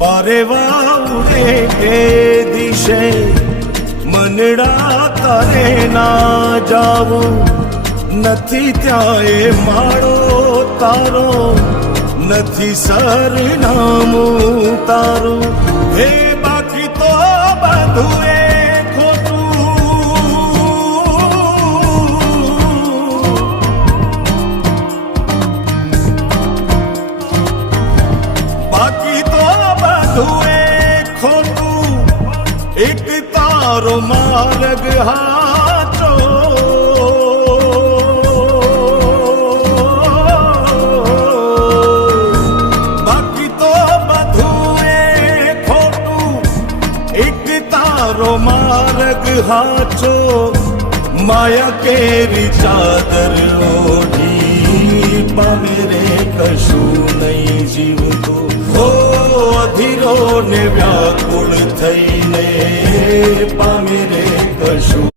પારેવા ઉડે કે દિશે મનડા તારે ના જાવું નથી ત્યાં એ માળો તારો નથી સરનામું તારું હે બાકી તો બધું એ एक तारो मार्ग हाचो बाकी तो बधुए खोटू एक तारो मार्ग हाचो माया केरी चादर ओढ़ी पामेरे कशु नहीं जीवतो हो अधीरो ने व्याकुल थईने पामे रे कशु